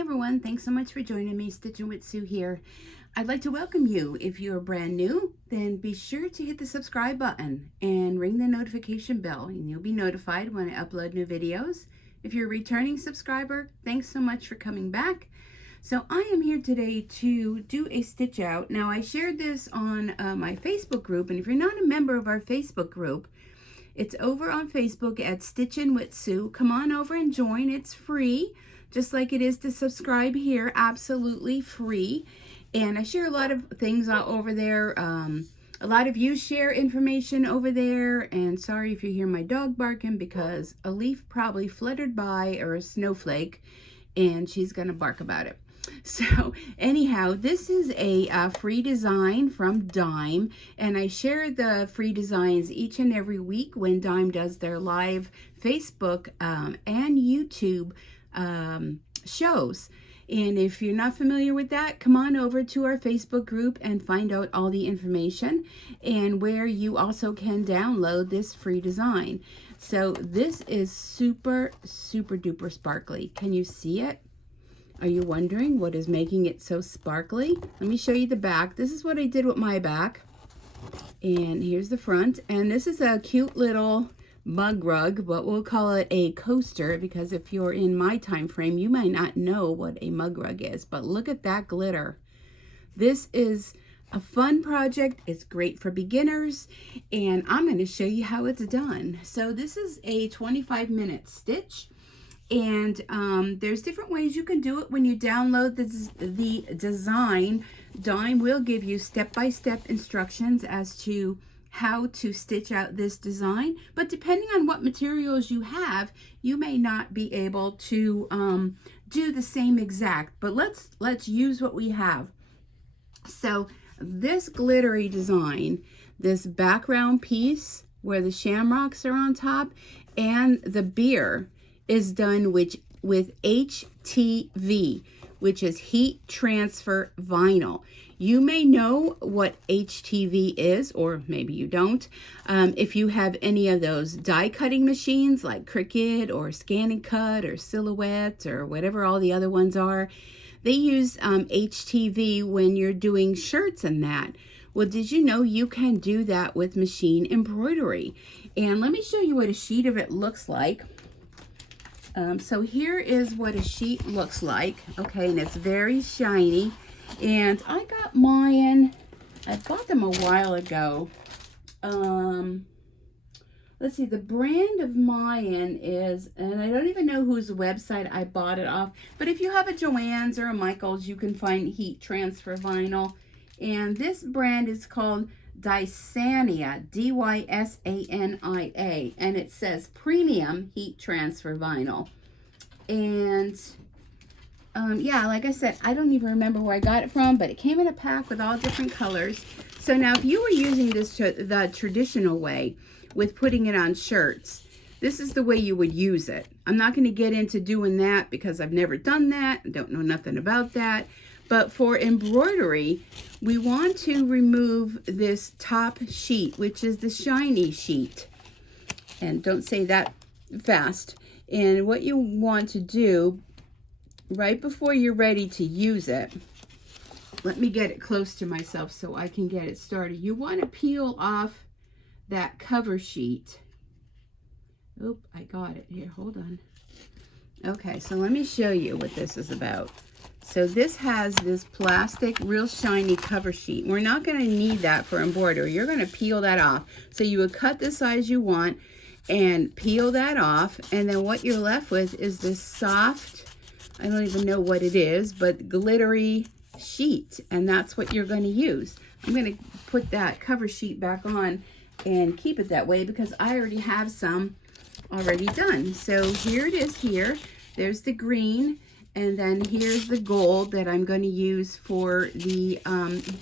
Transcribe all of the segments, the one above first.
everyone, thanks so much for joining me. Stitchin with Sue here. I'd like to welcome you. If you're brand new, then be sure to hit the subscribe button and ring the notification bell, and you'll be notified when I upload new videos. If you're a returning subscriber, thanks so much for coming back. So I am here today to do a stitch out. Now, I shared this on my Facebook group, and if you're not a member of our Facebook group, it's over on Facebook at Stitchin with Sue. Come on over and join. It's free, just like it is to subscribe here, absolutely free. And I share a lot of things over there. A lot of you share information over there. And sorry if you hear my dog barking, because a leaf probably fluttered by, or a snowflake, and she's gonna bark about it. So anyhow, this is a free design from Dime, and I share the free designs each and every week when Dime does their live Facebook and YouTube shows. And if you're not familiar with that, come on over to our Facebook group and find out all the information, and where you also can download this free design. So this is super duper sparkly. Can you see it? Are you wondering what is making it so sparkly? Let me show you the back. This is what I did with my back. And here's the front. And this is a cute little mug rug, but we'll call it a coaster, because if you're in my time frame, you might not know what a mug rug is. But look at that glitter. This is a fun project. It's great for beginners, and I'm going to show you how it's done. So this is a 25-minute stitch. And there's different ways you can do it when you download the design. Dime will give you step-by-step instructions as to how to stitch out this design. But depending on what materials you have, you may not be able to do the same exact. But let's use what we have. So this glittery design, this background piece where the shamrocks are on top, and the beer is done with HTV, which is heat transfer vinyl. You may know what HTV is, or maybe you don't. If you have any of those die cutting machines like Cricut or Scan and Cut or Silhouette or whatever all the other ones are, they use HTV when you're doing shirts and that. Well, did you know you can do that with machine embroidery? And let me show you what a sheet of it looks like. So here is what a sheet looks like. Okay, and it's very shiny. And I got mine, I bought them a while ago. Let's see, the brand of mine is, and I don't even know whose website I bought it off, but if you have a Joann's or a Michael's, you can find heat transfer vinyl. And this brand is called Dysania, D-Y-S-A-N-I-A, and it says premium heat transfer vinyl. And yeah, like I said, I don't even remember where I got it from, but it came in a pack with all different colors. So now if you were using this the traditional way with putting it on shirts, this is the way you would use it. I'm not going to get into doing that because I've never done that. I don't know nothing about that. But for embroidery, we want to remove this top sheet, which is the shiny sheet. And don't say that fast. And what you want to do right before you're ready to use it, let me get it close to myself so I can get it started. You want to peel off that cover sheet. Oop, I got it here. Hold on. Okay, so let me show you what this is about. So this has this plastic, real shiny cover sheet. We're not going to need that for embroidery. You're going to peel that off. So you would cut the size you want and peel that off. And then what you're left with is this soft, I don't even know what it is, but glittery sheet. And that's what you're going to use. I'm going to put that cover sheet back on and keep it that way because I already have some already done. So here it is here. There's the green. And then here's the gold that I'm going to use for the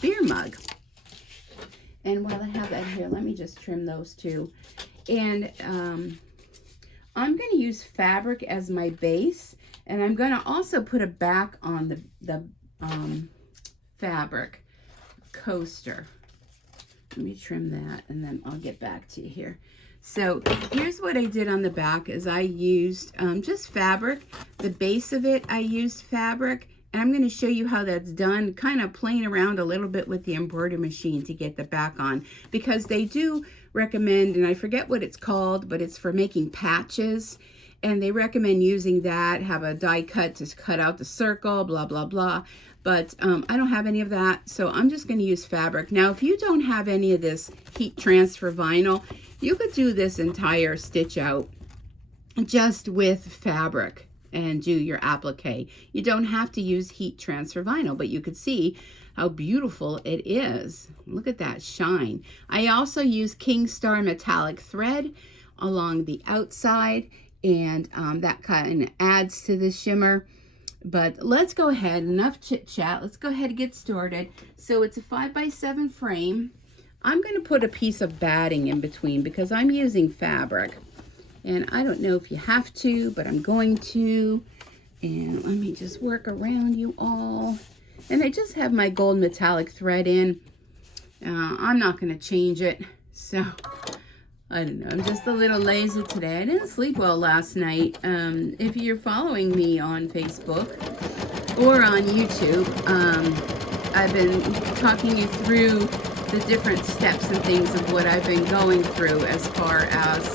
beer mug. And while I have that here, let me just trim those two. And I'm going to use fabric as my base. And I'm going to also put a back on the fabric coaster. Let me trim that, and then I'll get back to you here. So here's what I did on the back is I used just fabric. The base of it, I used fabric. And I'm going to show you how that's done, kind of playing around a little bit with the embroidery machine to get the back on. Because they do recommend, and I forget what it's called, but it's for making patches. And they recommend using that, have a die cut to cut out the circle, blah, blah, blah. But I don't have any of that, so I'm just going to use fabric. Now, if you don't have any of this heat transfer vinyl, you could do this entire stitch out just with fabric and do your applique. You don't have to use heat transfer vinyl, but you could see how beautiful it is. Look at that shine. I also use King Star metallic thread along the outside, and that kind of adds to the shimmer. But let's go ahead, enough chit chat, let's go ahead and get started. So it's a 5x7 frame. I'm going to put a piece of batting in between because I'm using fabric. And I don't know if you have to, but I'm going to. And let me just work around you all. And I just have my gold metallic thread in. I'm not going to change it. So, I don't know. I'm just a little lazy today. I didn't sleep well last night. If you're following me on Facebook or on YouTube, I've been talking you through the different steps and things of what I've been going through as far as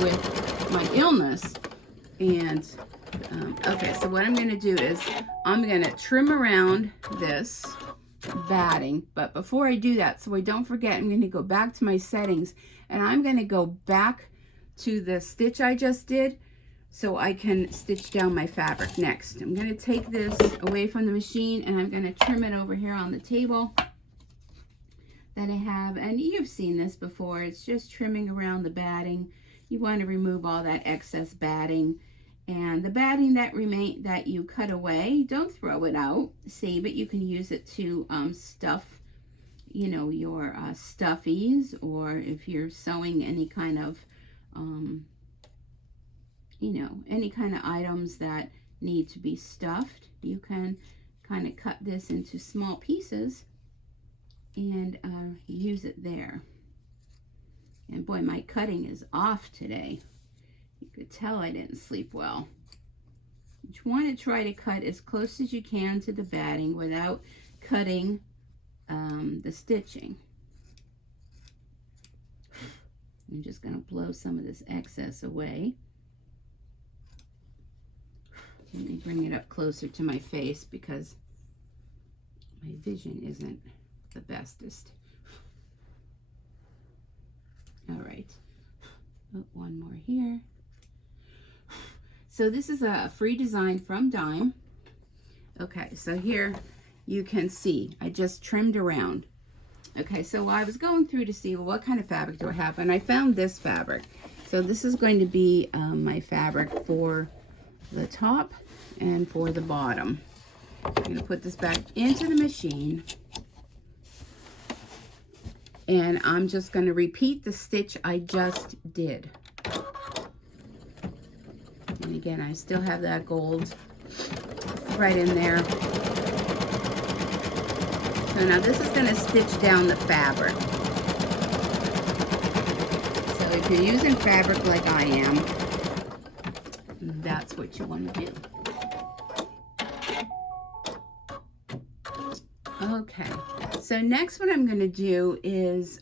with my illness. And okay, so what I'm going to do is I'm going to trim around this batting, but before I do that, so I don't forget, I'm going to go back to my settings and I'm going to go back to the stitch I just did so I can stitch down my fabric next. I'm going to take this away from the machine and I'm going to trim it over here on the table that I have, and you've seen this before. It's just trimming around the batting. You want to remove all that excess batting, and the batting that you cut away, don't throw it out, save it. You can use it to stuff, you know, your stuffies, or if you're sewing any kind of you know, any kind of items that need to be stuffed. You can kind of cut this into small pieces and use it there. And boy, my cutting is off today. You could tell I didn't sleep well. You want to try to cut as close as you can to the batting without cutting the stitching. I'm just going to blow some of this excess away. Let me bring it up closer to my face because my vision isn't the bestest. All right, oh, one more here. So this is a free design from Dime. Okay, so here you can see I just trimmed around. Okay, so I was going through to see, well, what kind of fabric do I have, and I found this fabric. So this is going to be my fabric for the top and for the bottom. I'm going to put this back into the machine. And I'm just going to repeat the stitch I just did. And again, I still have that gold thread in there. So now this is going to stitch down the fabric. So if you're using fabric like I am, that's what you want to do. Okay, so next what I'm going to do is,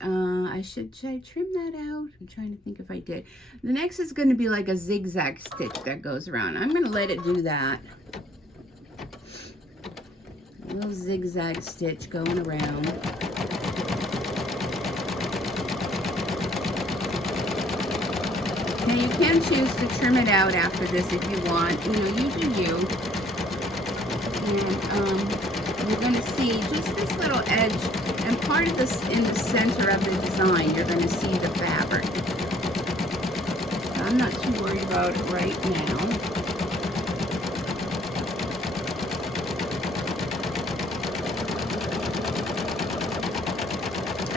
should I trim that out? I'm trying to think if I did. The next is going to be like a zigzag stitch that goes around. I'm going to let it do that. A little zigzag stitch going around. Now you can choose to trim it out after this if you want. You know, you do you. And you're going to see just this little edge, and part of this in the center of the design, you're going to see the fabric. I'm not too worried about it right now.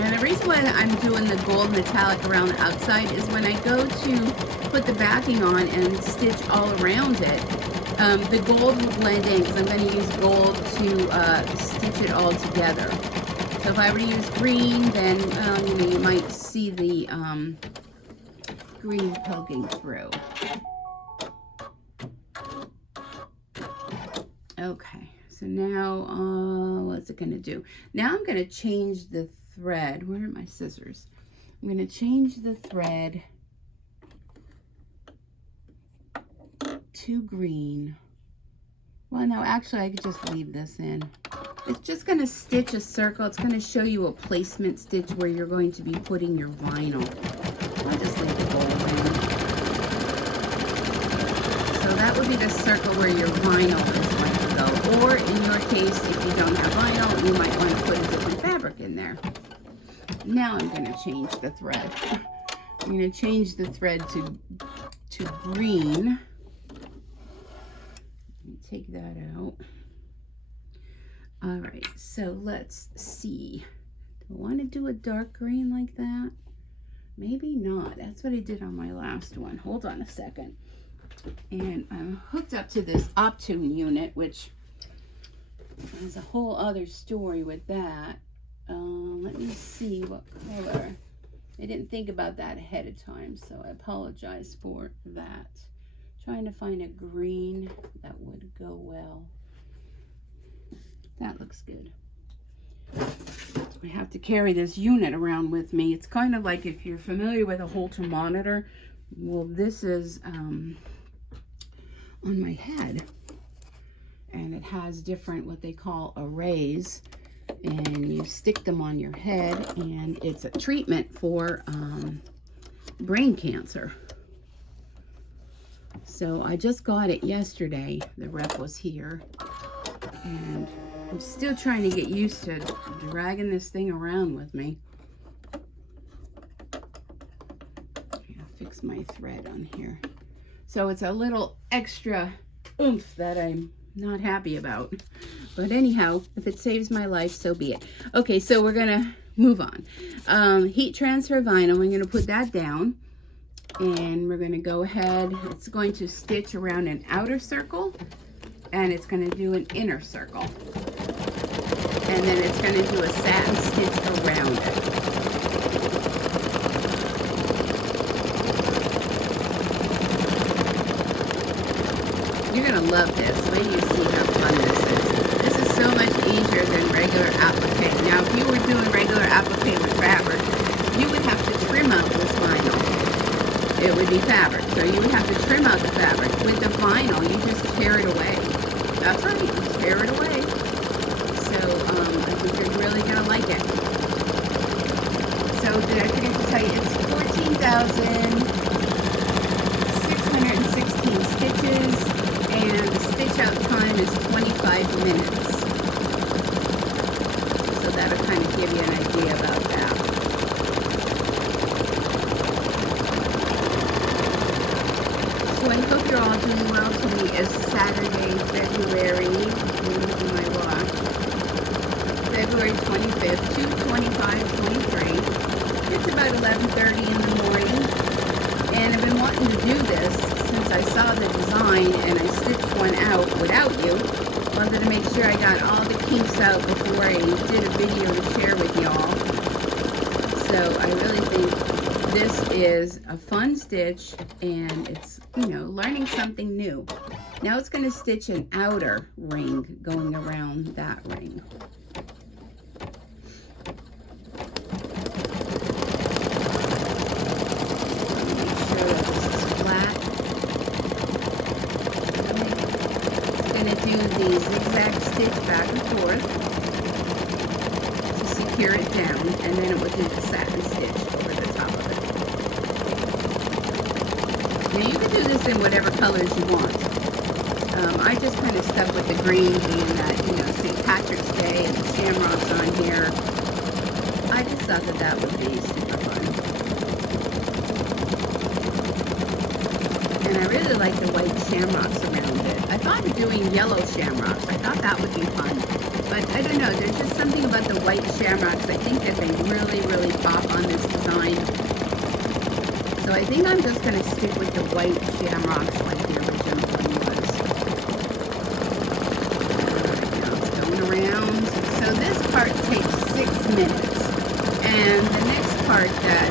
And the reason why I'm doing the gold metallic around the outside is when I go to put the backing on and stitch all around it, the gold will blend in because I'm going to use gold to stitch it all together. So if I were to use green, then you know, you might see the green poking through. Okay, so now what's it going to do? Now I'm going to change the thread. Where are my scissors? I'm going to change the thread to green. Well, no, actually I could just leave this in. It's just going to stitch a circle. It's going to show you a placement stitch where you're going to be putting your vinyl. I'll just leave the gold in. So that would be the circle where your vinyl is going to go. Or in your case, if you don't have vinyl, you might want to put a different fabric in there. Now I'm going to change the thread. I'm going to change the thread to green. Take that out. All right, so let's see. Do I want to do a dark green like that? Maybe not. That's what I did on my last one. Hold on a second. And I'm hooked up to this Optune unit, which is a whole other story with that. Let me see what color. I didn't think about that ahead of time, so I apologize for that. Trying to find a green that would go well. That looks good. I have to carry this unit around with me. It's kind of like if you're familiar with a Holter monitor. Well, this is on my head. And it has different, what they call arrays. And you stick them on your head. And it's a treatment for brain cancer. So I just got it yesterday. The rep was here. And I'm still trying to get used to dragging this thing around with me. Fix my thread on here. So it's a little extra oomph that I'm not happy about. But anyhow, if it saves my life, so be it. Okay, so we're going to move on. Heat transfer vinyl, I'm going to put that down. And we're going to go ahead. It's going to stitch around an outer circle. And it's going to do an inner circle. And then it's going to do a satin stitch around it. You're going to love this. Wait till you see how fun this is. This is so much easier than regular applique. Now, if you were doing regular applique with fabric, you would have to trim out this vinyl. It would be fabric, so you would have to trim out the fabric. With the vinyl, you just tear it away. That's right, you tear it away. So, I think you're really going to like it. So, did I forget to tell you, it's 14,616 stitches, and the stitch out time is 25 minutes. So, that'll kind of give you an idea about that. So, I hope you're all doing well. Today is Saturday, February, my watch, February 25th, 2/25/23. It's about 11:30 in the morning, and I've been wanting to do this since I saw the design and I stitched one out without you. Wanted to make sure I got all the kinks out before I did a video to share with y'all. So I really think this is a fun stitch, and it's, you know, learning something new. Now it's going to stitch an outer ring going around that ring. Make sure that this is flat. It's going to do the zigzag stitch back and forth to secure it down, and then it will do the satin stitch over the top of it. Now you can do this in whatever colors you want. I just kind of stuck with the green, being that, you know, St. Patrick's Day and the shamrocks on here. I just thought that that would be super fun. And I really like the white shamrocks around it. I thought of doing yellow shamrocks. I thought that would be fun. But I don't know, there's just something about the white shamrocks. I think that they really, really pop on this design. So I think I'm just going to stick with the white shamrocks like the original one was. Now it's going around. So this part takes 6 minutes. And the next part that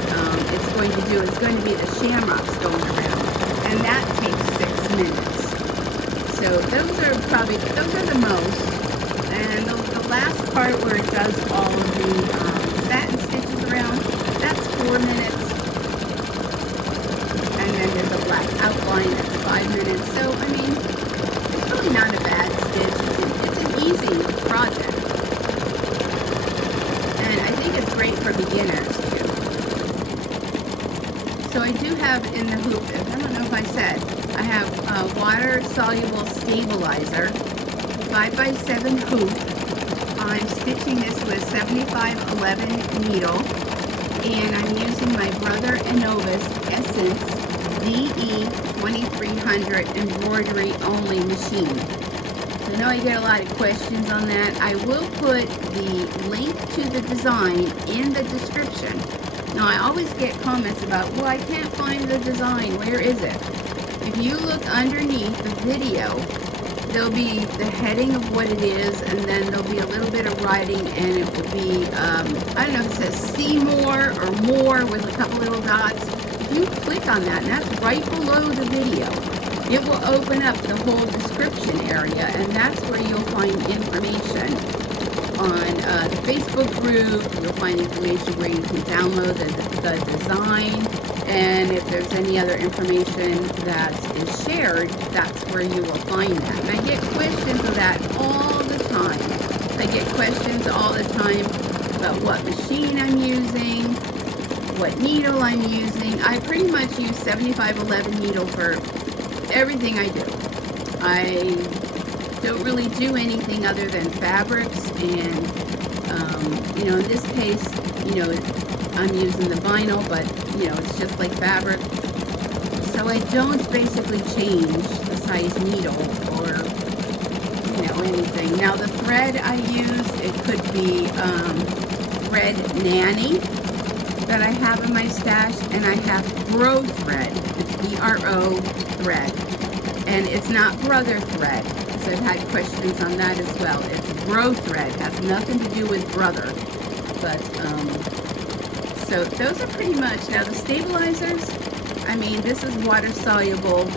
it's going to do is going to be the shamrocks going around, and that takes 6 minutes. So those are the most. And the last part where it does all of the satin stitches around, that's 4 minutes. And then there's a black outline that's 5 minutes. So, I mean, it's really not a bad stitch. It's an easy project. And I think it's great for beginners, too. So I do have in the hoop, I don't know if I said, I have a water-soluble stabilizer, 5x7 hoop. I'm stitching this with 7511 needle, and I'm using my Brother Enovis Essence DE2300 embroidery only machine. So I know I get a lot of questions on that. I will put the link to the design in the description. Now I always get comments about, well, I can't find the design, where is it? If you look underneath the video, there'll be the heading of what it is, and then there'll be a little bit of writing, and it will be, I don't know if it says see more or more with a couple little dots. If you click on that, and that's right below the video, it will open up the whole description area, and that's where you'll find information on the Facebook group. You'll find information where you can download the design. And if there's any other information that is shared, that's where you will find that. And I get questions of that all the time. I get questions all the time about what machine I'm using, what needle I'm using. I pretty much use 7511 needle for everything I do. I don't really do anything other than fabrics, and you know, in this case, you know, I'm using the vinyl, but you know, it's just like fabric. So I don't basically change the size needle or, you know, anything. Now the thread I use, it could be thread nanny that I have in my stash, and I have bro thread. It's BRO thread, and it's not brother thread, because I've had questions on that as well. It's bro thread, has nothing to do with brother. But so those are pretty much, now the stabilizers, I mean, this is water-soluble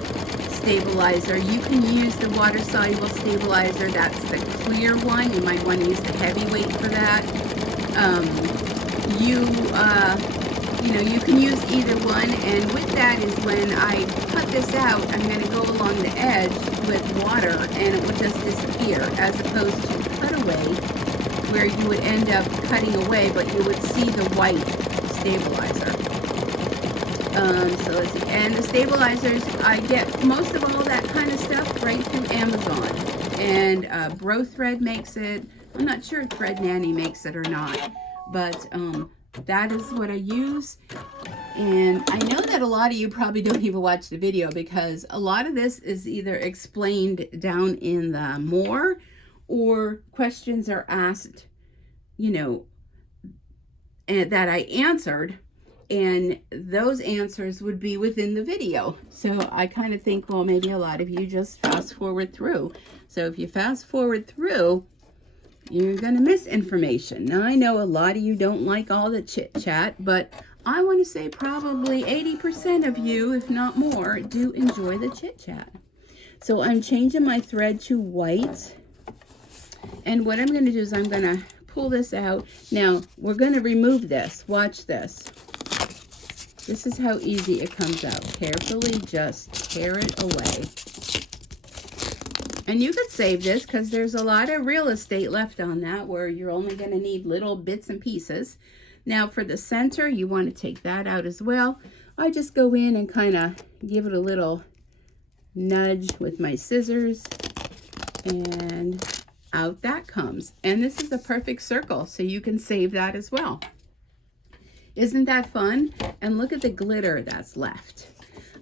stabilizer. You can use the water-soluble stabilizer, that's the clear one. You might want to use the heavyweight for that. You know, you can use either one, and with that is when I cut this out, I'm going to go along the edge with water, and it will just disappear, as opposed to cutaway, where you would end up cutting away, but you would see the white stabilizer. So let's see, and the stabilizers, I get most of all that kind of stuff right through Amazon, and Bro Thread makes it. I'm not sure if Thread Nanny makes it or not, but that is what I use. And I know that a lot of you probably don't even watch the video, because a lot of this is either explained down in the more, or questions are asked, you know, and that I answered, and those answers would be within the video. So I kind of think, well, maybe a lot of you just fast forward through. So if you fast forward through, you're going to miss information. Now, I know a lot of you don't like all the chit chat, but I want to say probably 80% of you, if not more, do enjoy the chit chat. So I'm changing my thread to white. And what I'm going to do is I'm going to pull this out. Now, we're going to remove this. Watch this. This is how easy it comes out. Carefully just tear it away. And you could save this, because there's a lot of real estate left on that, where you're only going to need little bits and pieces. Now for the center, you want to take that out as well. I just go in and kind of give it a little nudge with my scissors, and out that comes. And this is a perfect circle, so you can save that as well. Isn't that fun? And look at the glitter that's left.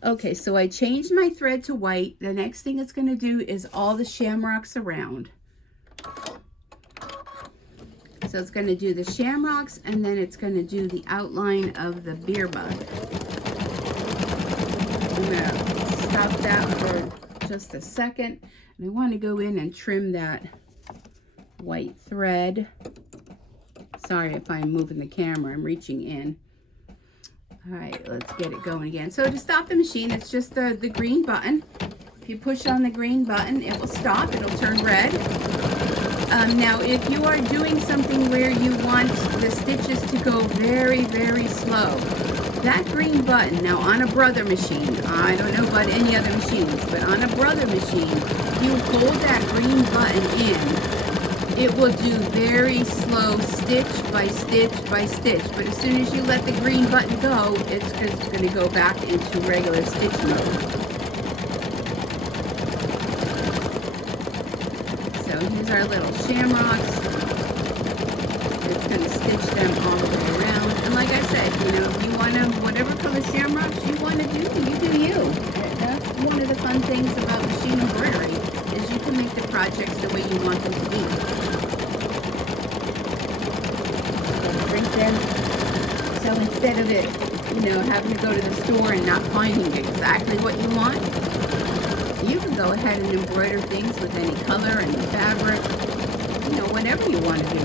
Okay, so I changed my thread to white. The next thing it's going to do is all the shamrocks around. So it's going to do the shamrocks, and then it's going to do the outline of the beer bug. I'm going to stop that for just a second. And I want to go in and trim that white thread. Sorry if I'm moving the camera, I'm reaching in. All right, let's get it going again. So to stop the machine, it's just the green button. If you push on the green button, it will stop. It'll turn red. Now, if you are doing something where you want the stitches to go very, very slow, that green button, now on a Brother machine, I don't know about any other machines, but on a Brother machine, you hold that green button in, it will do very slow stitch by stitch by stitch. But as soon as you let the green button go, it's just going to go back into regular stitch mode. So here's our little shamrocks. It's going to stitch them all the way around. And like I said, you know, if you want to, whatever color shamrocks you want to do, you do you. That's one of the fun things about machine embroidery, is you can make the projects the way you want them to be. Print them. So instead of it, you know, having to go to the store and not finding exactly what you want, you can go ahead and embroider things with any color and fabric, you know, whatever you want to do.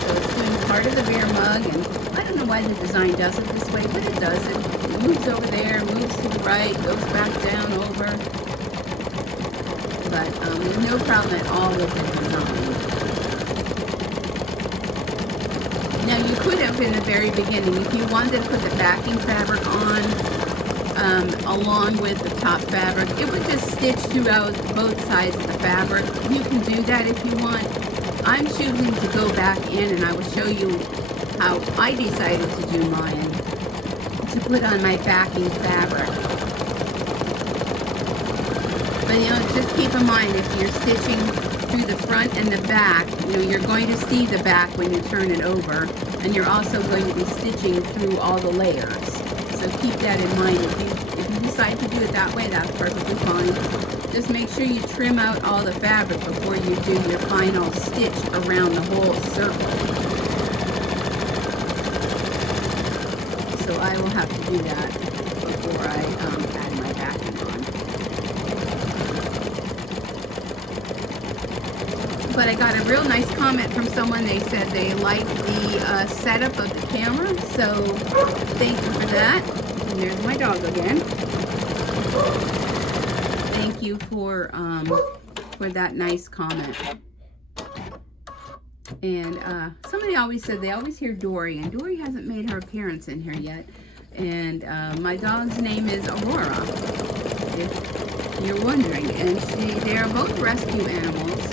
So it's doing part of the beer mug, and I don't know why the design does it this way, but it does. It moves over there, moves to the right, goes back down over. But there's no problem at all with the design. Now you could have in the very beginning, if you wanted to put the backing fabric on along with the top fabric, it would just stitch throughout both sides of the fabric. You can do that if you want. I'm choosing to go back in, and I will show you how I decided to do mine, to put on my backing fabric. But you know, just keep in mind, if you're stitching through the front and the back, you know, you're going to see the back when you turn it over, and you're also going to be stitching through all the layers. So keep that in mind. If you decide to do it that way, that's perfectly fine. Just make sure you trim out all the fabric before you do your final stitch around the whole circle. So I will have to do that before I add my backing on. But I got a real nice comment from someone. They said they liked the setup of the camera, so thank you for that. And there's my dog again. Thank you for that nice comment. And somebody always said they always hear Dory, and Dory hasn't made her appearance in here yet. And my dog's name is Aurora, if you're wondering. And they are both rescue animals.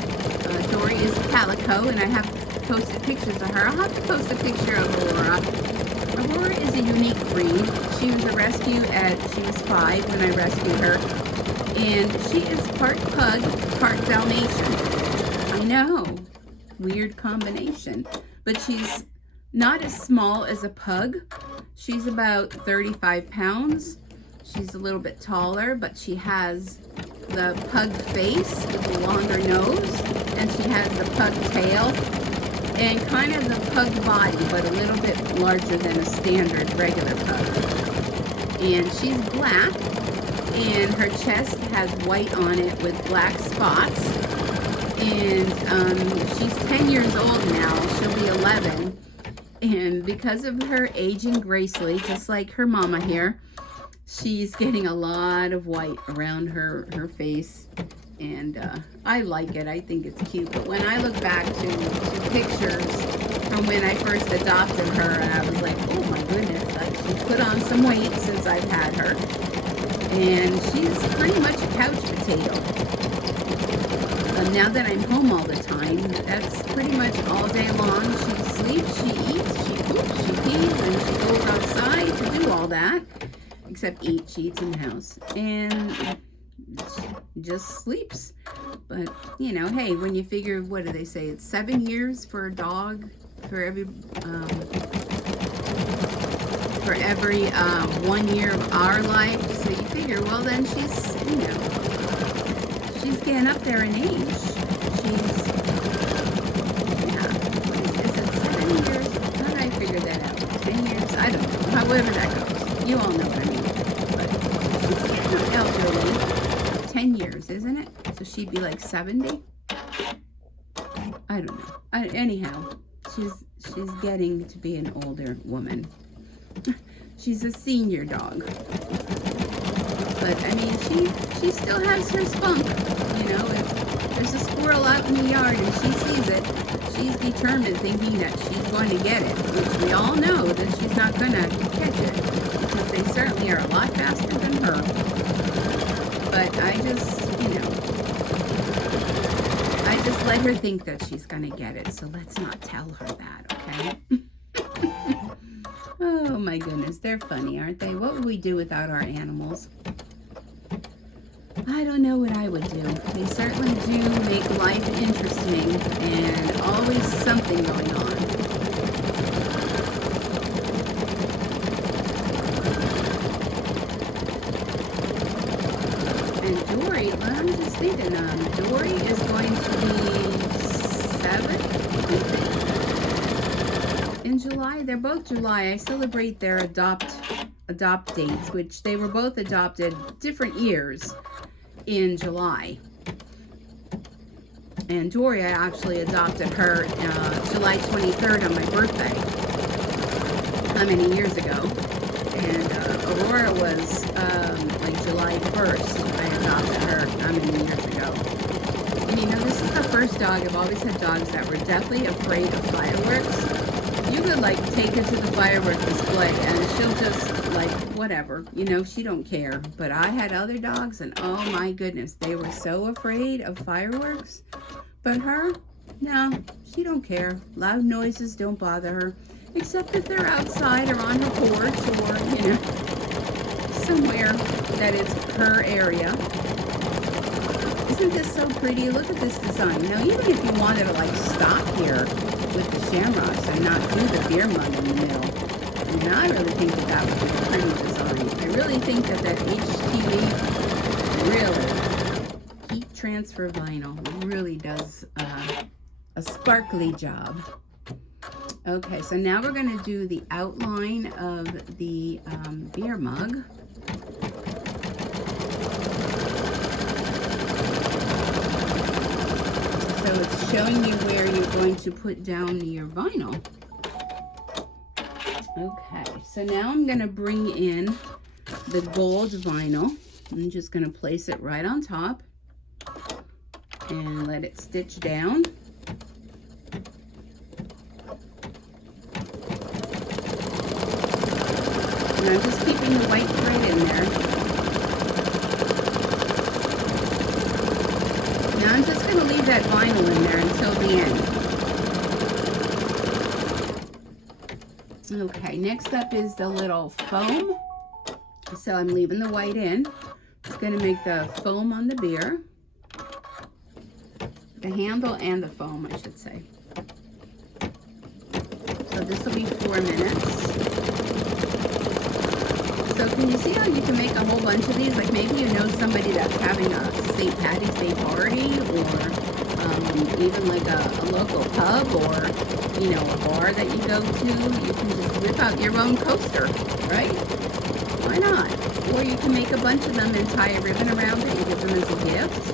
Dory is calico, and I have posted pictures of her. I'll have to post a picture of Aurora. Aurora is a unique breed. She was a rescue she was 5 when I rescued her. And she is part pug, part Dalmatian. I know, weird combination. But she's not as small as a pug. She's about 35 pounds. She's a little bit taller, but she has the pug face with a longer nose, and she has the pug tail, and kind of the pug body, but a little bit larger than a standard regular pug. And she's black, and her chest has white on it with black spots. And she's 10 years old now. She'll be 11. And because of her aging gracefully, just like her mama here, she's getting a lot of white around her face. And I like it. I think it's cute. But when I look back to pictures from when I first adopted her, and I was like, oh my goodness, like, she's put on some weight since I've had her. And she's pretty much a couch potato. Now that I'm home all the time, that's pretty much all day long. She sleeps, she eats, she poops, she pees, and she goes outside to do all that. Except eat. She eats in the house. And just sleeps. But, you know, hey, when you figure, what do they say? It's 7 years for a dog, for every 1 year of our life. So you figure, well, then she's, you know, she's getting up there in age. She's, yeah, is it 7 years? How did I figure that out? 10 years? I don't know. However that goes. You all know what I mean. But she's getting elderly. 10 years, isn't it? So she'd be like 70. I don't know. Anyhow, she's getting to be an older woman. She's a senior dog. But I mean, she still has her spunk. You know, if there's a squirrel out in the yard and she sees it, she's determined, thinking that she's going to get it, which we all know that she's not going to catch it, because they certainly are a lot faster than her. But I just, you know, I just let her think that she's going to get it, so let's not tell her that, okay? Oh my goodness, they're funny, aren't they? What would we do without our animals? I don't know what I would do. They certainly do make life interesting and always something going on. And Dory, well, I'm just thinking, Dory is going to be 7 in July. They're both July. I celebrate their adopt dates, which they were both adopted different years in July. And Dory, I actually adopted her July 23rd on my birthday, how many years ago. And Aurora was like July 1st. I adopted her how many years ago. And you know, this is the first dog. I've always had dogs that were deathly afraid of fireworks. You could like take her to the fireworks display and she'll just like whatever, you know, she don't care. But I had other dogs and oh my goodness, they were so afraid of fireworks. But her, no, she don't care. Loud noises don't bother her, except if they're outside or on her porch or, you know, somewhere that is her area. Isn't this so pretty? Look at this design. Now, even if you wanted to like stop here with the shamrocks and not do the beer mug in the middle, I mean, I really think that that would be a pretty design. I really think that that HTV, really, heat transfer vinyl, really does a sparkly job. Okay, so now we're going to do the outline of the beer mug. So it's showing you where you're going to put down your vinyl. Okay, so now I'm going to bring in the gold vinyl. I'm just going to place it right on top and let it stitch down. And I'm just keeping the white thread in there. Now I'm just going to leave that vinyl in there until the end. Okay, next up is the little foam. So I'm leaving the white in. It's going to make the foam on the beer. The handle and the foam, I should say. So this will be 4 minutes. So can you see how you can make a whole bunch of these? Like maybe you know somebody that's having a St. Patty's Day party, or even like a local pub, or you know, a bar that you go to. You can just whip out your own coaster, right? Why not? Or you can make a bunch of them and tie a ribbon around it and give them as a gift.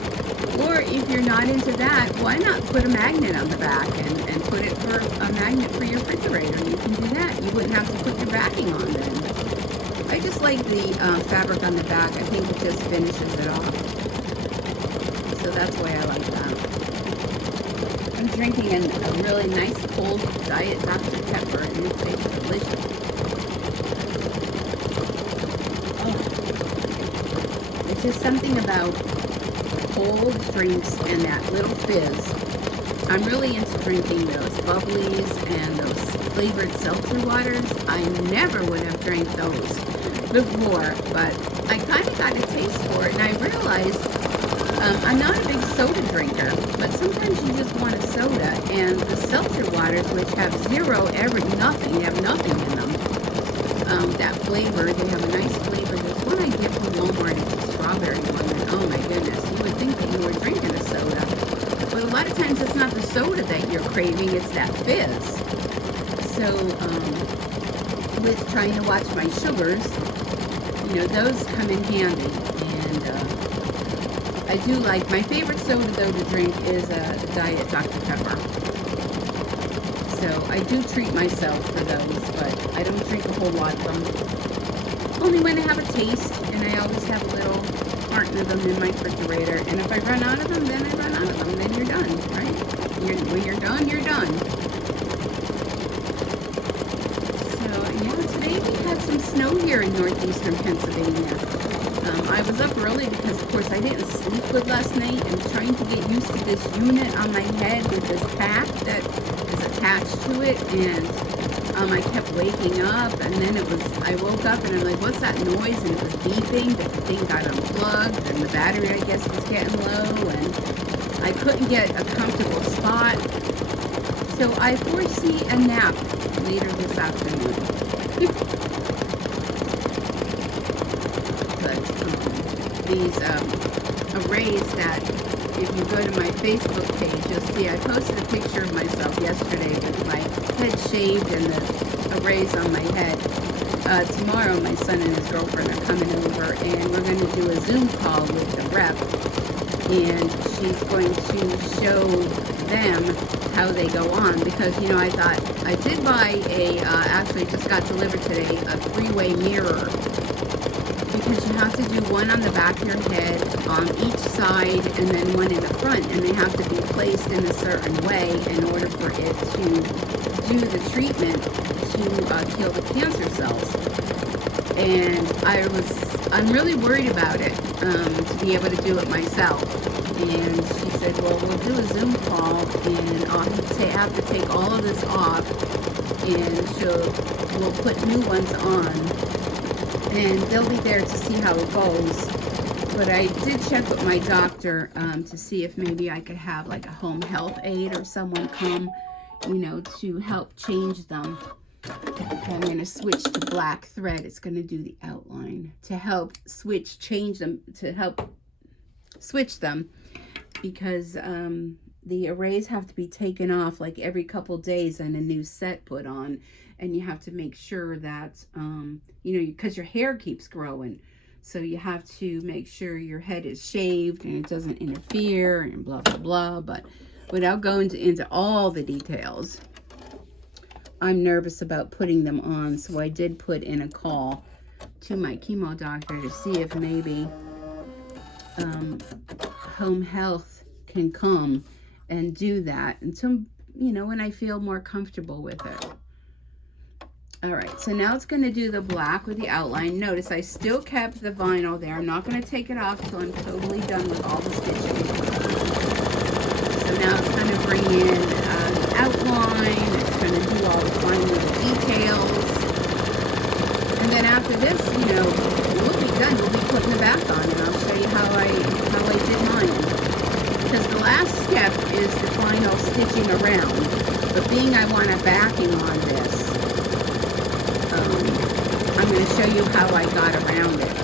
Or if you're not into that, why not put a magnet on the back and put it for a magnet for your refrigerator? You can do that. You wouldn't have to put your backing on then. I just like the fabric on the back. I think it just finishes it off. So that's why I like that. I'm drinking a really nice cold Diet Dr. Pepper, and it tastes delicious. Oh. There's just something about cold drinks and that little fizz. I'm really into drinking those bubblies and those flavored seltzer waters. I never would have drank those before, but I kind of got a taste for it, and I realized I'm not a big soda drinker, but sometimes you just want a soda, and the seltzer waters, which have nothing, they have nothing in them, that flavor, they have a nice flavor. There's one I get from Walmart, it's a strawberry one, and oh my goodness, you would think that you were drinking a soda, but a lot of times it's not the soda that you're craving, it's that fizz. So with trying to watch my sugars, you know, those come in handy. And I do like, my favorite soda though to drink is a Diet Dr. Pepper. So I do treat myself for those, but I don't drink a whole lot of them. Only when I have a taste, and I always have a little carton of them in my refrigerator. And if I run out of them, then I run out of them. Then you're done, right? When you're done, you're done. So yeah, today we had some snow here in northeastern Pennsylvania. I was up early because, of course, I didn't sleep good last night. I'm trying to get used to this unit on my head with this pack that is attached to it, and I kept waking up, and then I woke up and I'm like, what's that noise? And it was beeping, but the thing got unplugged, and the battery, I guess, was getting low, and I couldn't get a comfortable spot. So I foresee a nap later this afternoon. These arrays that, if you go to my Facebook page, you'll see I posted a picture of myself yesterday with my head shaved and the arrays on my head. Tomorrow my son and his girlfriend are coming over, and we're going to do a Zoom call with the rep, and she's going to show them how they go on, because, you know, I thought, I did buy actually just got delivered today, a 3-way mirror. Because you have to do one on the back of your head, on each side, and then one in the front, and they have to be placed in a certain way in order for it to do the treatment to kill the cancer cells. And I'm really worried about it, to be able to do it myself. And she said, well, we'll do a Zoom call, and I'll have to take all of this off, and we'll put new ones on. And they'll be there to see how it goes. But I did check with my doctor to see if maybe I could have like a home health aide or someone come, you know, to help change them. I'm going to switch to black thread. It's going to do the outline to help change them, to help switch them, because the arrays have to be taken off like every couple days and a new set put on. And you have to make sure that, you know, because your hair keeps growing. So you have to make sure your head is shaved and it doesn't interfere and blah, blah, blah. But without going into all the details, I'm nervous about putting them on. So I did put in a call to my chemo doctor to see if maybe home health can come and do that until, you know, when I feel more comfortable with it. All right, so now it's going to do the black with the outline. Notice I still kept the vinyl there. I'm not going to take it off until I'm totally done with all the stitching. So now it's going to bring in the outline. It's going to do all the fine little details. And then after this, you know, we'll be done. We'll be putting the back on, and I'll show you how I did mine. Because the last step is the final stitching around. But being I want a backing on this, I'm going to show you how I got around it.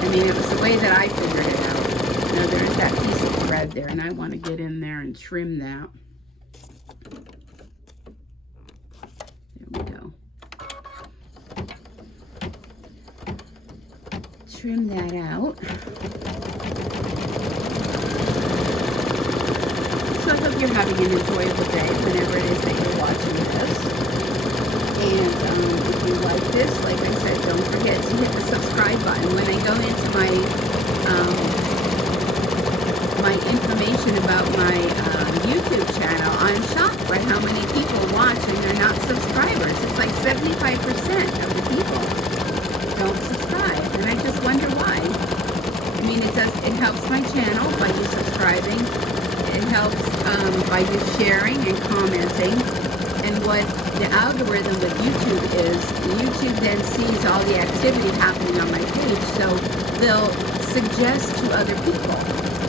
I mean, it was the way that I figured it out. Now there's that piece of thread there, and I want to get in there and trim that. There we go. Trim that out. So I hope you're having an enjoyable day whenever it is that you're watching this. And if you like this, like I said, don't forget to hit the subscribe button. When I go into my my information about my YouTube channel, I'm shocked by how many people watch and they're not subscribers. It's like 75% of the people don't subscribe, and I just wonder why. I mean, it helps my channel by you subscribing. It helps by you sharing and commenting. And what the algorithm with YouTube is, YouTube then sees all the activity happening on my page, so they'll suggest to other people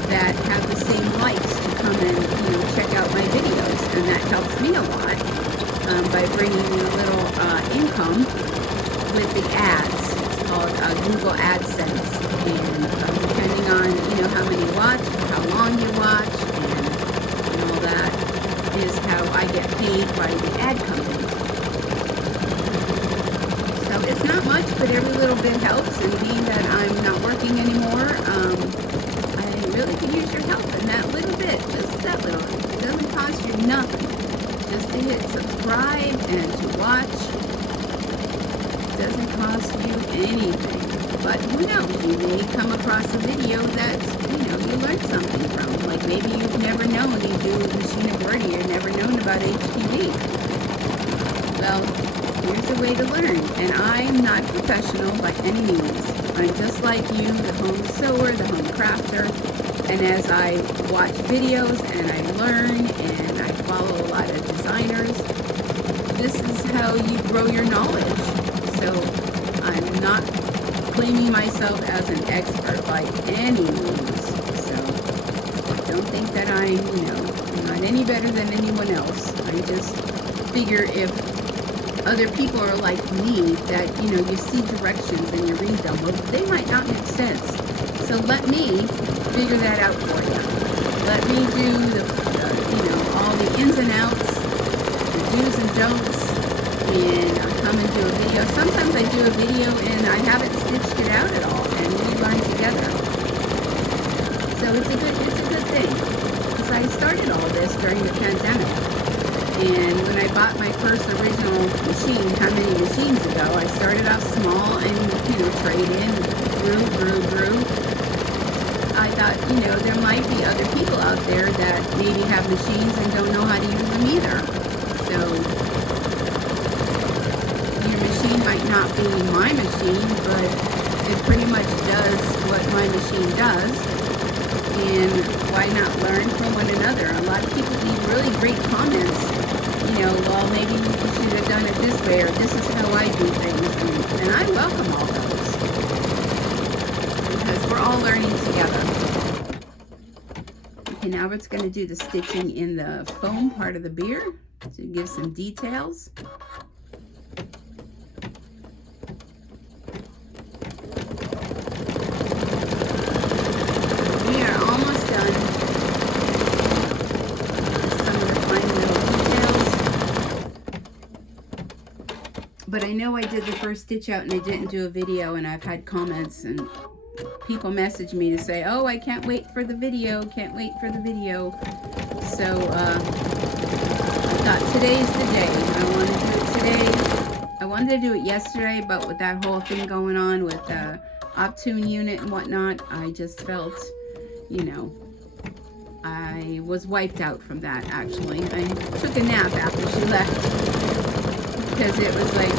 that have the same likes to come and, you know, check out my videos, and that helps me a lot by bringing in a little income with the ads. It's called Google AdSense, and depending on, you know, how many you watch, how long you watch, and all that is how I get paid by the ad company. So it's not not much, but every little bit helps. And being that I'm not working anymore, I really could use your help in that little bit, just that little. It doesn't cost you nothing. Just to hit subscribe and to watch. It doesn't cost you anything. But who knows, you may come across a video that, you learned something from. Like maybe you've never known you do machine embroidery, you've never known about HPV. Well, here's a way to learn. And I'm not professional by any means. I'm just like you, the home sewer, the home crafter. And as I watch videos and I learn and I follow a lot of designers, this is how you grow your knowledge. So I'm not claiming myself as an expert by any means. So don't think that I'm not any better than anyone else. I just figure if other people are like me, that, you see directions and you read them, well, they might not make sense. So let me figure that out for you. Let me do all the ins and outs, the do's and don'ts, and I'll come and do a video. Sometimes I do a video and I haven't stitched it out at all, and we learn together. So it's a good thing. Because I started all this during the pandemic. And when I bought my first original machine, how many machines ago, I started off small and, trade in, grew. I thought, there might be other people out there that maybe have machines and don't know how to use them either. So your machine might not be my machine, but it pretty much does what my machine does. And why not learn from one another? A lot of people leave really great comments. Well, maybe you should have done it this way, or this is how I do things. And I welcome all those. Because we're all learning together. Okay, now we're going to do the stitching in the foam part of the beer to give some details. We are almost done. But I know I did the first stitch out and I didn't do a video, and I've had comments and people message me to say, oh, I can't wait for the video, So I thought today's the day. I want to do it today. I wanted to do it yesterday, but with that whole thing going on with the Optune unit and whatnot, I just felt, I was wiped out from that, actually. I took a nap after she left. Because it was like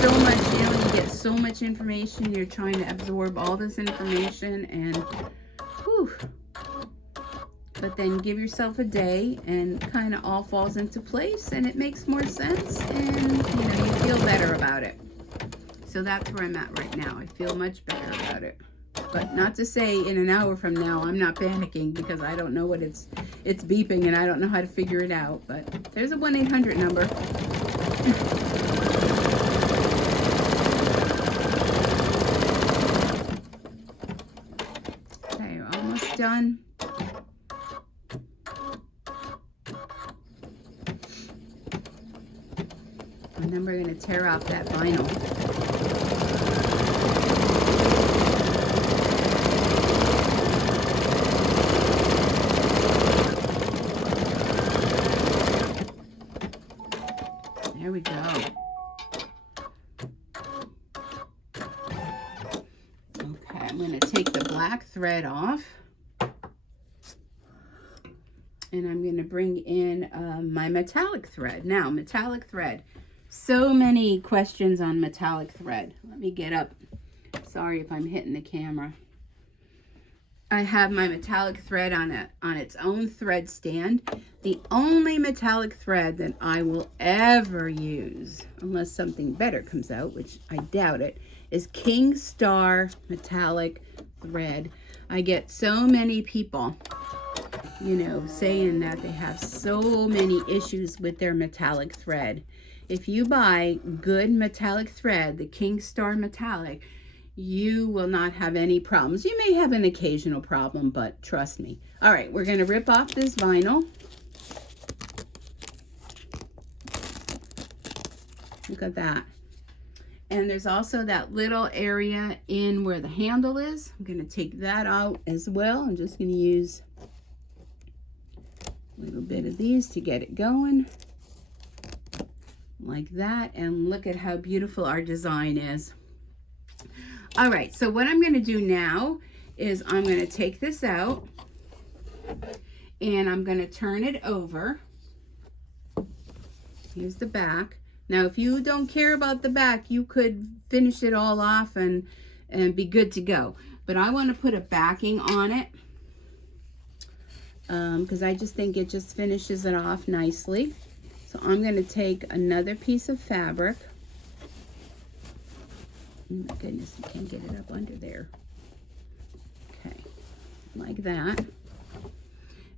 so much, you get so much information, you're trying to absorb all this information, and whew. But then give yourself a day and kind of all falls into place and it makes more sense, and you feel better about it. So that's where I'm at right now. I feel much better about it. But not to say in an hour from now I'm not panicking, because I don't know what it's beeping and I don't know how to figure it out. But there's a 1-800 number. Okay, we're almost done. And then we're going to tear off that vinyl. There we go. Okay, I'm going to take the black thread off. And I'm going to bring in my metallic thread. Now, metallic thread. So many questions on metallic thread. Let me get up. Sorry if I'm hitting the camera. I have my metallic thread on its own thread stand. The only metallic thread that I will ever use, unless something better comes out, which I doubt it, is King Star metallic thread. I get so many people, saying that they have so many issues with their metallic thread. If you buy good metallic thread, the King Star metallic, you will not have any problems. You may have an occasional problem, but trust me. All right, we're going to rip off this vinyl. Look at that. And there's also that little area in where the handle is. I'm going to take that out as well. I'm just going to use a little bit of these to get it going. Like that. And look at how beautiful our design is. All right, so what I'm going to do now is I'm going to take this out and I'm going to turn it over. Here's the back. Now, if you don't care about the back, you could finish it all off and be good to go. But I want to put a backing on it because I just think it just finishes it off nicely. So I'm going to take another piece of fabric. Oh my goodness, you can't get it up under there. Okay, like that.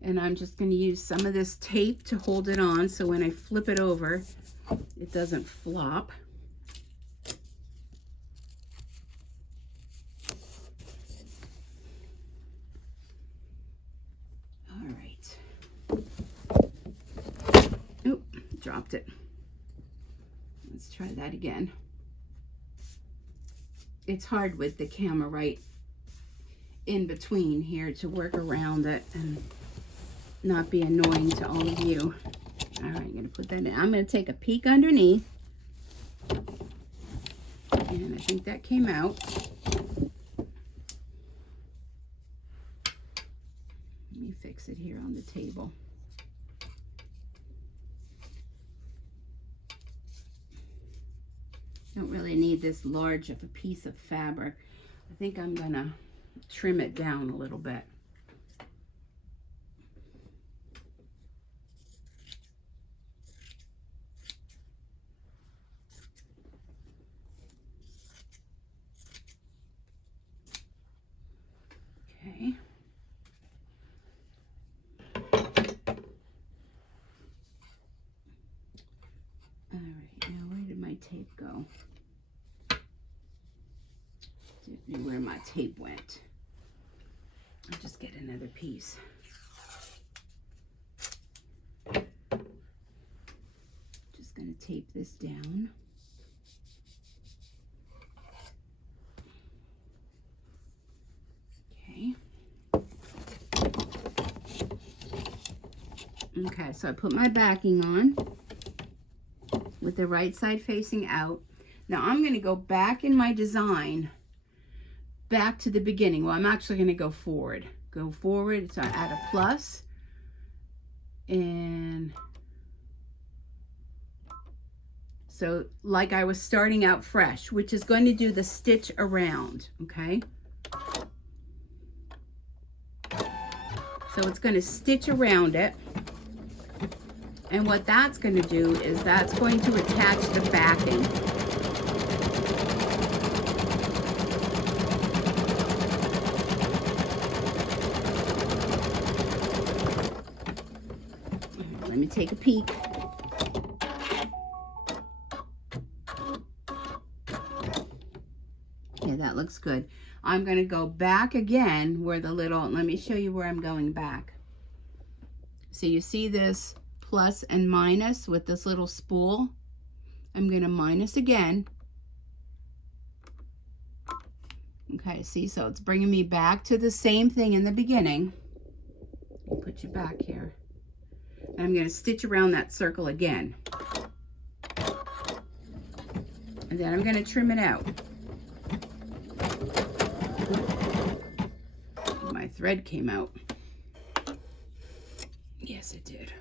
And I'm just going to use some of this tape to hold it on so when I flip it over, it doesn't flop. All right. Oop, dropped it. Let's try that again. It's hard with the camera right in between here to work around it and not be annoying to all of you. All right, I'm going to put that in. I'm going to take a peek underneath. And I think that came out. Let me fix it here on the table. Don't really need this large of a piece of fabric. I think I'm going to trim it down a little bit. Okay. All right, now where did my tape go? Didn't know where my tape went. I'll just get another piece. Just going to tape this down. Okay. Okay, so I put my backing on with the right side facing out. Now I'm going to go back in my design, back to the beginning. Well, I'm actually going to go forward. Go forward, so I add a plus, and so like I was starting out fresh, which is going to do the stitch around, okay? So it's going to stitch around it. And what that's going to do is that's going to attach the backing. Let me take a peek. Yeah, that looks good. I'm going to go back again where the little, let me show you where I'm going back. So you see this plus and minus with this little spool? I'm going to minus again. Okay, see, so it's bringing me back to the same thing in the beginning. I'll put you back here. And I'm going to stitch around that circle again. And then I'm going to trim it out. My thread came out. Yes, it did.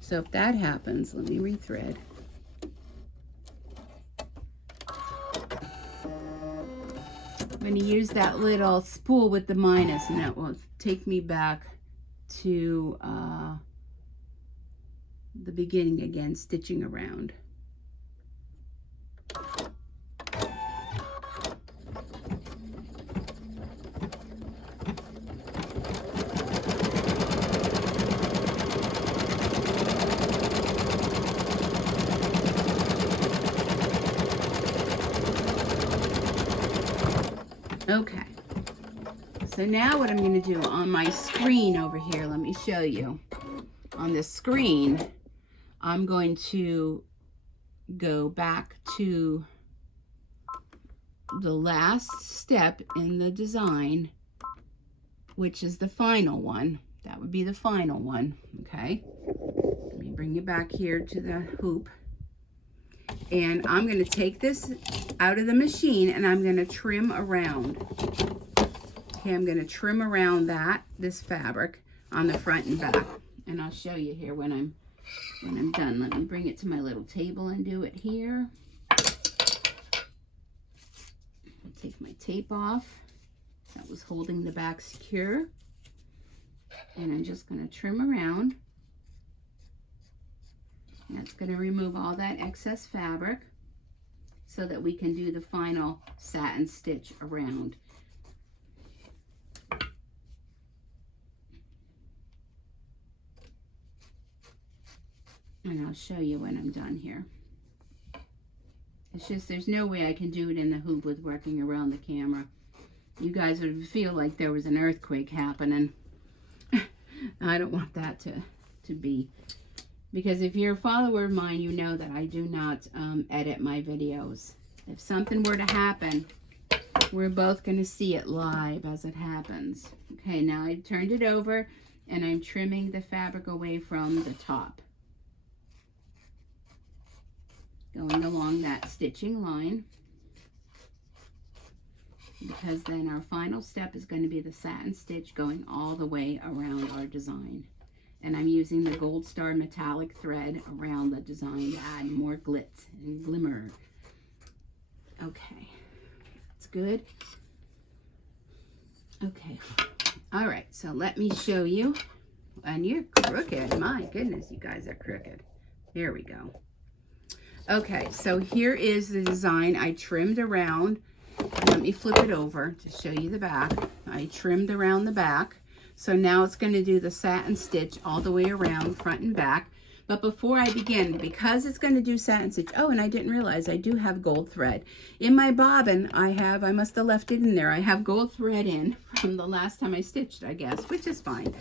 So if that happens, let me rethread. I'm going to use that little spool with the minus, and that will take me back to the beginning again, stitching around. Okay, so now what I'm going to do on my screen over here, let me show you. On this screen, I'm going to go back to the last step in the design, which is the final one. That would be the final one, okay? Let me bring you back here to the hoop. And I'm going to take this out of the machine and I'm going to trim around. Okay, I'm going to trim around this fabric on the front and back. And I'll show you here when I'm done. Let me bring it to my little table and do it here. Take my tape off. That was holding the back secure. And I'm just going to trim around. That's going to remove all that excess fabric so that we can do the final satin stitch around. And I'll show you when I'm done here. It's just there's no way I can do it in the hoop with working around the camera. You guys would feel like there was an earthquake happening. I don't want that to be. Because if you're a follower of mine, you know that I do not edit my videos. If something were to happen, we're both going to see it live as it happens. Okay, now I turned it over and I'm trimming the fabric away from the top. Going along that stitching line. Because then our final step is going to be the satin stitch going all the way around our design. And I'm using the Gold Star metallic thread around the design to add more glitz and glimmer. Okay, that's good. Okay, all right, so let me show you. And you're crooked, my goodness, you guys are crooked. Here we go. Okay, so here is the design I trimmed around. Let me flip it over to show you the back. I trimmed around the back. So now it's going to do the satin stitch all the way around, front and back. But before I begin, because it's going to do satin stitch, oh, and I didn't realize I do have gold thread. In my bobbin, I must have left it in there. I have gold thread in from the last time I stitched, I guess, which is fine.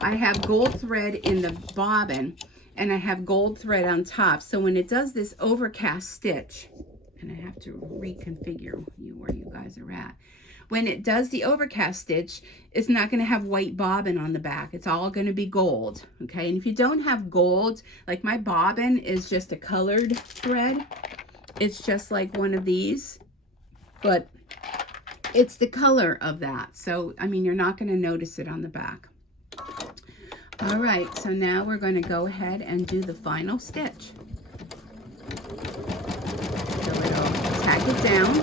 I have gold thread in the bobbin, and I have gold thread on top. So when it does this overcast stitch, and I have to reconfigure where you guys are at. When it does the overcast stitch, it's not going to have white bobbin on the back. It's all going to be gold, okay? And if you don't have gold, like my bobbin is just a colored thread. It's just like one of these, but it's the color of that. So, I mean, you're not going to notice it on the back. All right, so now we're going to go ahead and do the final stitch. So it'll tack it down.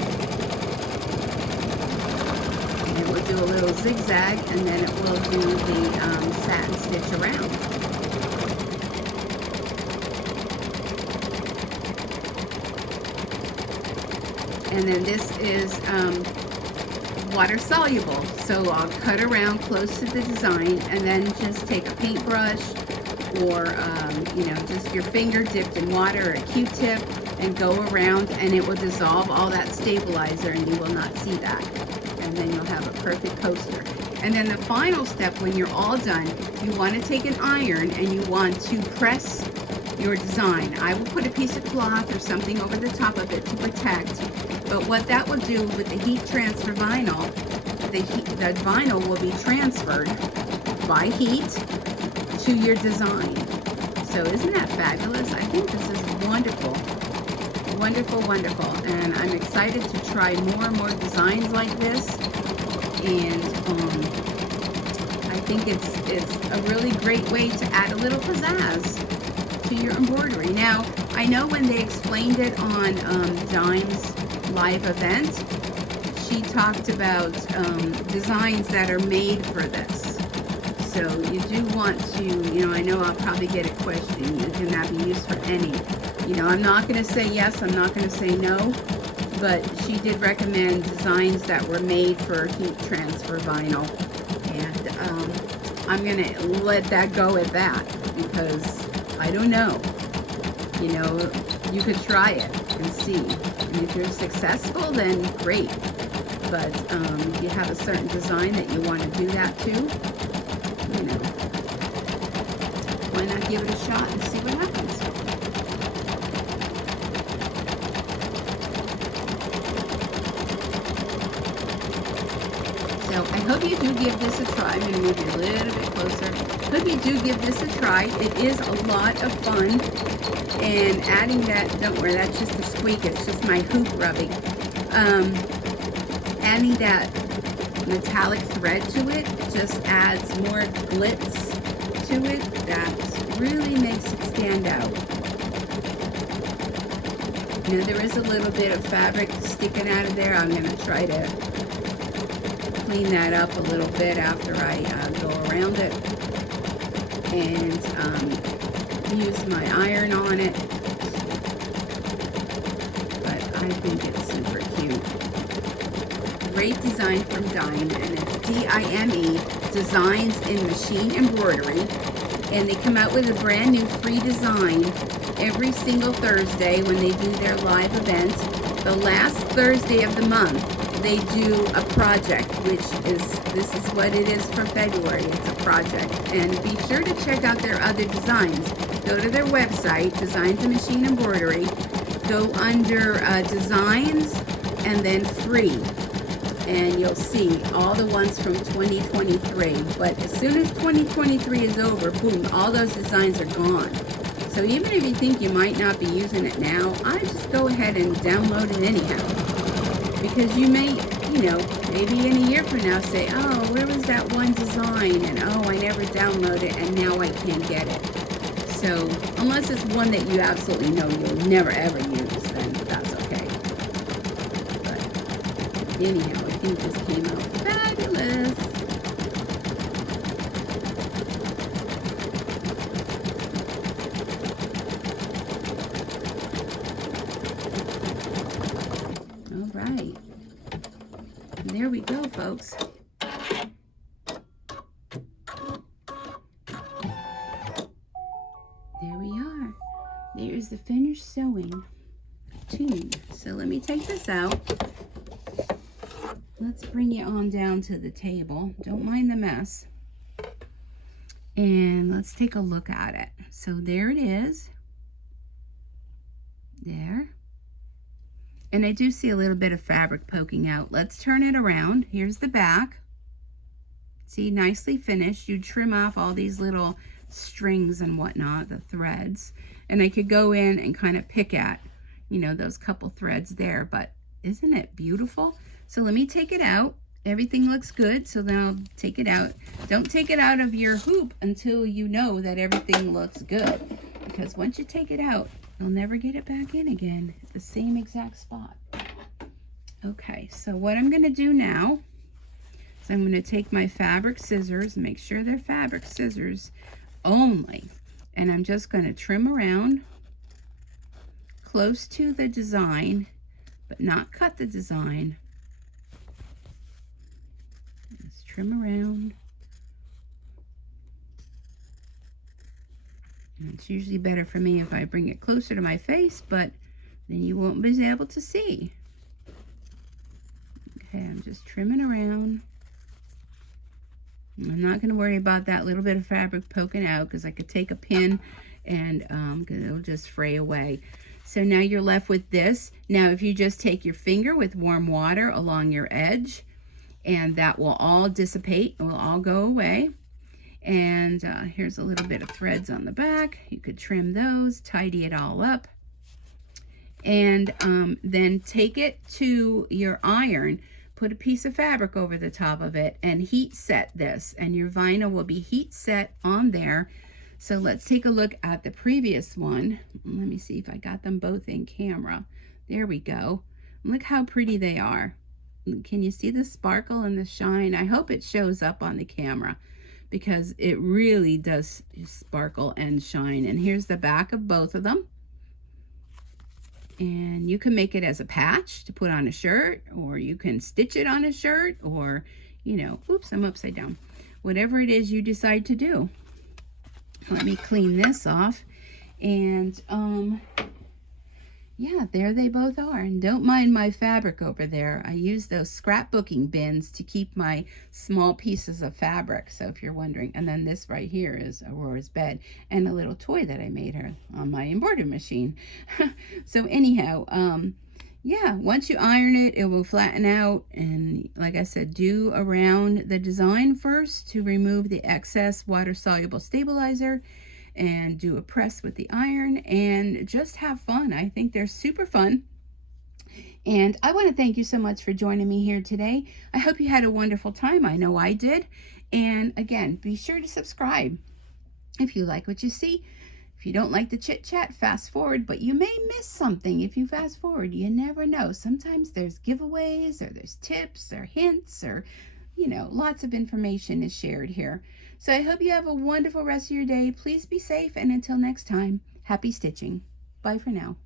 It will do a little zigzag, and then it will do the satin stitch around. And then this is water soluble, so I'll cut around close to the design and then just take a paintbrush or just your finger dipped in water or a Q-tip and go around, and it will dissolve all that stabilizer and you will not see that. And then you'll have a perfect coaster. And then the final step, when you're all done, you want to take an iron and you want to press your design. I will put a piece of cloth or something over the top of it to protect, but what that will do with the heat transfer vinyl, the vinyl will be transferred by heat to your design. So isn't that fabulous? I think this is wonderful. Wonderful, wonderful. And I'm excited to try more and more designs like this. And I think it's a really great way to add a little pizzazz to your embroidery. Now, I know when they explained it on Dime's live event, she talked about designs that are made for this. So you do want to, I know I'll probably get a question, can that be used for any? I'm not going to say yes, I'm not going to say no, but she did recommend designs that were made for heat transfer vinyl. And I'm going to let that go at that because I don't know. You could try it and see. And if you're successful, then great. But if you have a certain design that you want to do that to, why not give it a shot and see what happens? I hope you do give this a try. I'm going to move you a little bit closer. Hope you do give this a try. It is a lot of fun. And adding that, don't worry, that's just a squeak. It's just my hoop rubbing. Adding that metallic thread to it just adds more glitz to it. That really makes it stand out. Now there is a little bit of fabric sticking out of there. I'm going to try to clean that up a little bit after I go around it and use my iron on it. But I think it's super cute. Great design from Dime, and it's D-I-M-E, Designs in Machine Embroidery. And they come out with a brand new free design every single Thursday when they do their live event. The last Thursday of the month, they do a project, which is, this is what it is for February. It's a project. And be sure to check out their other designs. Go to their website, Designs in Machine Embroidery. Go under Designs and then Free. And you'll see all the ones from 2023. But as soon as 2023 is over, boom, all those designs are gone. So even if you think you might not be using it now, I just go ahead and download it anyhow. Because you may, you know, maybe in a year from now say, oh, where was that one design? And oh, I never downloaded it and now I can't get it. So unless it's one that you absolutely know you'll never ever use, then that's okay. But anyhow, I think this came out fabulous. All right. There we go, folks. There we are. There's the finished sewing tune. So let me take this out. Let's bring it on down to the table. Don't mind the mess. And let's take a look at it. So there it is. There. And I do see a little bit of fabric poking out. Let's turn it around. Here's the back. See, nicely finished. You trim off all these little strings and whatnot, the threads. And I could go in and kind of pick at, you know, those couple threads there. But isn't it beautiful? So let me take it out. Everything looks good, so then I'll take it out. Don't take it out of your hoop until you know that everything looks good. Because once you take it out, you'll never get it back in again at the same exact spot. Okay, so what I'm going to do now is I'm going to take my fabric scissors, make sure they're fabric scissors only, and I'm just going to trim around close to the design, but not cut the design. Just trim around. And it's usually better for me if I bring it closer to my face, but then you won't be able to see. Okay, I'm just trimming around. I'm not going to worry about that little bit of fabric poking out because I could take a pin and it'll just fray away. So now you're left with this. Now if you just take your finger with warm water along your edge, and that will all dissipate, it will all go away. And here's a little bit of threads on the back. You could trim those, tidy it all up. And then take it to your iron, put a piece of fabric over the top of it, and heat set this. And your vinyl will be heat set on there. So let's take a look at the previous one. Let me see if I got them both in camera. There we go. Look how pretty they are. Can you see the sparkle and the shine? I hope it shows up on the camera, because it really does sparkle and shine. And here's the back of both of them. And you can make it as a patch to put on a shirt, or you can stitch it on a shirt, or, you know, oops, I'm upside down. Whatever it is you decide to do. Let me clean this off. And yeah, there they both are. And don't mind my fabric over there. I use those scrapbooking bins to keep my small pieces of fabric. So if you're wondering, and then this right here is Aurora's bed and a little toy that I made her on my embroidery machine. So anyhow, Yeah, once you iron it, it will flatten out. And like I said, do around the design first to remove the excess water-soluble stabilizer, and do a press with the iron and just have fun. I think they're super fun. And I want to thank you so much for joining me here today. I hope you had a wonderful time. I know I did. And again, be sure to subscribe if you like what you see. If you don't like the chit chat, fast forward, but you may miss something if you fast forward. You never know. Sometimes there's giveaways, or there's tips or hints, or lots of information is shared here. So I hope you have a wonderful rest of your day. Please be safe, and until next time, happy stitching. Bye for now.